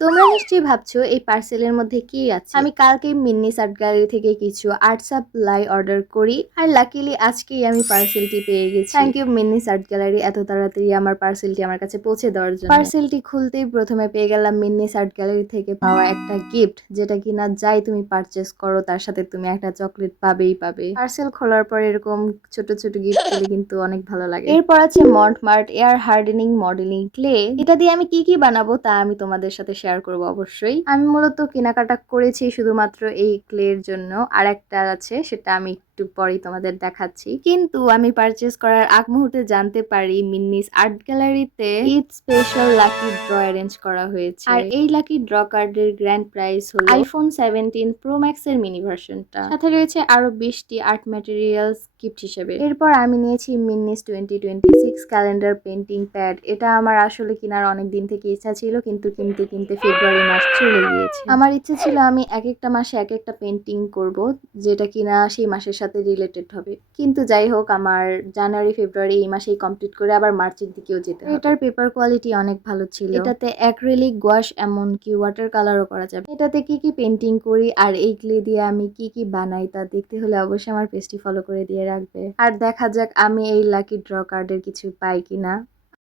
তোমরা নিশ্চয়ই ভাবছো এই পার্সেলের মধ্যে কি আছে। আমি কালকে মিন্নিস আর্ট গ্যালারি থেকে কিছু আর্ট সাপ্লাই অর্ডার করি, আর লাকিলি আজকেই আমি পার্সেলটি পেয়ে গেছি। থ্যাংক ইউ মিন্নিস আর্ট গ্যালারি এত তাড়াতাড়ি আমার পার্সেলটি আমার কাছে পৌঁছে দেওয়ার জন্য। পার্সেলটি খুলতেই প্রথমে পেয়ে গেলাম মিন্নিস আর্ট গ্যালারি থেকে পাওয়া একটা গিফট, যেটা কিনা যাই তুমি পারচেস করো তার সাথে তুমি একটা চকলেট পাবেই পাবে। পার্সেল খোলার পর এরকম ছোট ছোট গিফট পেলে কিন্তু অনেক ভালো লাগে। এরপর আছে মন্টমার্ট এয়ার হার্ডেনিং মডেলিং ক্লে। এটা দিয়ে আমি কি কি বানাবো তা আমি তোমাদের সাথে শেয়ার করব অবশ্যই। আমি মূলত কেনাকাটা করেছি শুধুমাত্র এই ক্লের জন্য, আর একটা আছে সেটা আমি একটু পরেই তোমাদের দেখাচ্ছি। কিন্তু আমি পারচেস করার আগ মুহূর্তে জানতে পারি মিন্নিস আর্ট গ্যালারিতে Eid special lucky draw arrange করা হয়েছে, আর এই লাকি ড্র কার্ডের গ্র্যান্ড প্রাইজ হলো আইফোন 17 প্রো ম্যাক্স এর মিনি ভার্সনটা। সাথে রয়েছে আরো 20টি আর্ট ম্যাটেরিয়ালস গিফট হিসেবে। এরপর আমি নিয়েছি মিন্নিস 2026 ক্যালেন্ডার পেন্টিং প্যাড। এটা আমার আসলে কেনার অনেক দিন থেকে ইচ্ছা ছিল, কিন্তু কিনতে কিনতে ফেব্রুয়ারি মাস চলে গিয়েছে। আমার ইচ্ছে ছিল আমি এক একটা মাসে এক একটা পেন্টিং করব, যেটা কিনা সেই মাসের সাথে রিলেটেড হবে। কিন্তু যাই হোক, আমার জানুয়ারি ফেব্রুয়ারি এই মাসেই কমপ্লিট করে আবার মার্চের দিকেও যেতে হবে। এটার পেপার কোয়ালিটি অনেক ভালো ছিল। এটাতে অ্যাক্রিলিক, গোয়াশ, এমনকি ওয়াটার কালারও করা যাবে। এটাতে কি কি পেন্টিং করি আর এই ক্লে দিয়ে আমি কি কি বানাই তা দেখতে হলে অবশ্যই আমার পেজটি ফলো করে দিয়ে রাখবে। আর দেখা যাক আমি এই লাকি ড্র কার্ডের কিছু পাই কিনা।